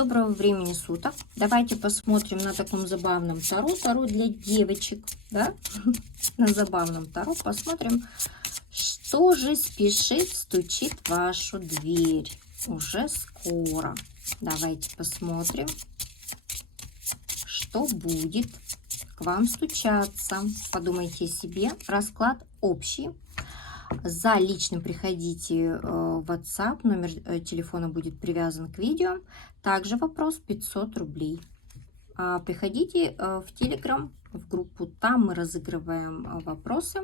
Доброго времени суток. Давайте посмотрим на таком забавном Таро. Таро для девочек, да? На забавном Таро посмотрим, что же спешит, стучит в вашу дверь. Уже скоро. Давайте посмотрим, что будет к вам стучаться. Подумайте о себе. Расклад общий. За личным приходите в WhatsApp, номер телефона будет привязан к видео. Также вопрос 500 рублей. Приходите в Telegram, в группу, там мы разыгрываем вопросы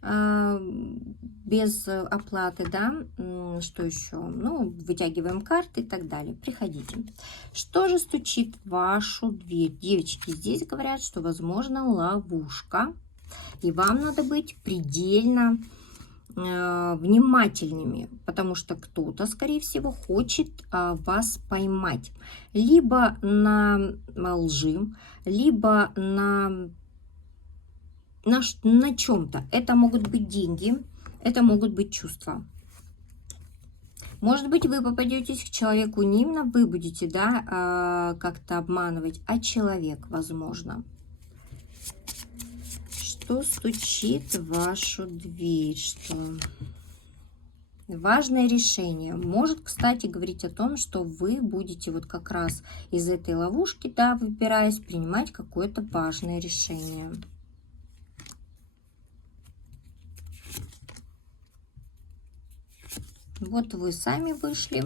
без оплаты, да, что еще, ну, вытягиваем карты и так далее. Приходите. Что же стучит в вашу дверь? Девочки, здесь говорят, что возможно ловушка, и вам надо быть предельно внимательными, потому что кто-то, скорее всего, хочет вас поймать либо на лжи, либо на чем-то. Это могут быть деньги, это могут быть чувства. Может быть, вы попадетесь к человеку не именно вы будете, да, как-то обманывать, а человек, возможно. Что стучит в вашу дверь? Что важное решение. Может, кстати, говорить о том, что вы будете вот как раз из этой ловушки, да, выбираясь, принимать какое-то важное решение. Вот вы сами вышли.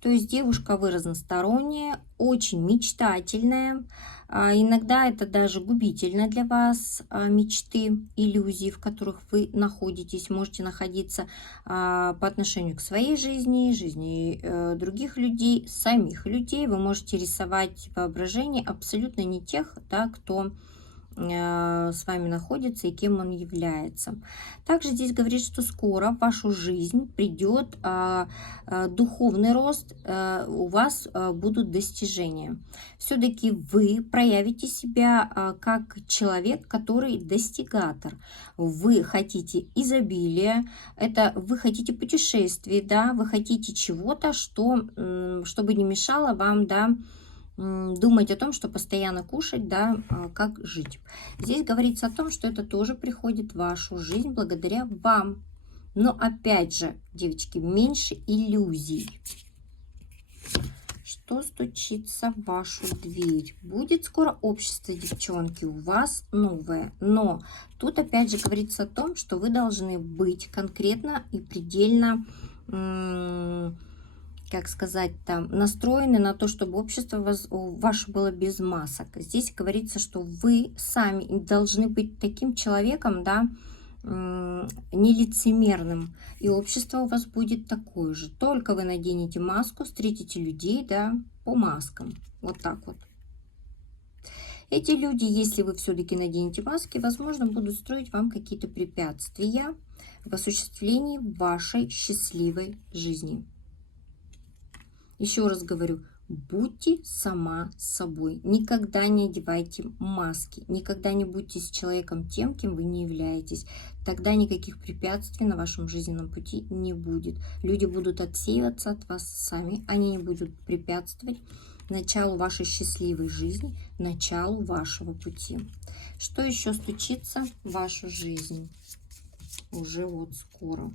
То есть девушка вы разносторонняя, очень мечтательная. Иногда это даже губительно для вас, мечты, иллюзии, в которых вы находитесь. Можете находиться по отношению к своей жизни, жизни других людей, самих людей. Вы можете рисовать воображение абсолютно не тех, да, кто с вами находится и кем он является. Также здесь говорит, что скоро в вашу жизнь придет духовный рост, у вас будут достижения. Все-таки вы проявите себя как человек, который достигатор. Вы хотите изобилия, это вы хотите путешествий, да, вы хотите чего-то, чтобы не мешало вам, да, думать о том, что постоянно кушать, да, как жить. Здесь говорится о том, что это тоже приходит в вашу жизнь благодаря вам. Но опять же, девочки, меньше иллюзий. Что стучится в вашу дверь? Будет скоро общество, девчонки, у вас новое. Но тут опять же говорится о том, что вы должны быть конкретно и предельно как сказать, там, настроены на то, чтобы общество ваше было без масок. Здесь говорится, что вы сами должны быть таким человеком, да, нелицемерным, и общество у вас будет такое же. Только вы наденете маску, встретите людей, да, по маскам. Вот так вот. Эти люди, если вы все-таки наденете маски, возможно, будут строить вам какие-то препятствия в осуществлении вашей счастливой жизни. Еще раз говорю, будьте сама собой. Никогда не одевайте маски. Никогда не будьте с человеком тем, кем вы не являетесь. Тогда никаких препятствий на вашем жизненном пути не будет. Люди будут отсеиваться от вас сами. Они не будут препятствовать началу вашей счастливой жизни, началу вашего пути. Что еще стучится в вашу жизнь? Уже вот скоро.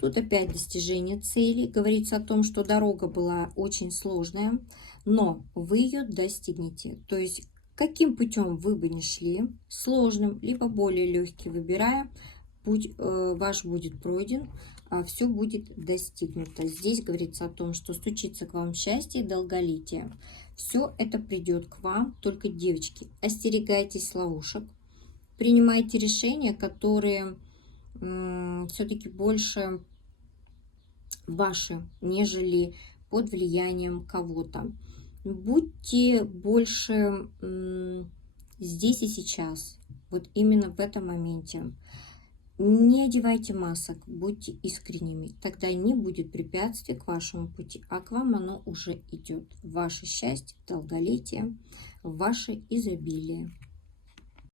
Тут опять достижение цели. Говорится о том, что дорога была очень сложная, но вы ее достигнете. То есть, каким путем вы бы ни шли, сложным, либо более легкий выбирая, путь ваш будет пройден, а все будет достигнуто. Здесь говорится о том, что стучится к вам счастье и долголетие. Все это придет к вам, только, девочки, остерегайтесь ловушек, принимайте решения, которые все-таки больше ваши, нежели под влиянием кого-то. Будьте больше здесь и сейчас, вот именно в этом моменте. Не одевайте масок, будьте искренними. Тогда не будет препятствий к вашему пути, а к вам оно уже идет. Ваше счастье, долголетие, ваше изобилие.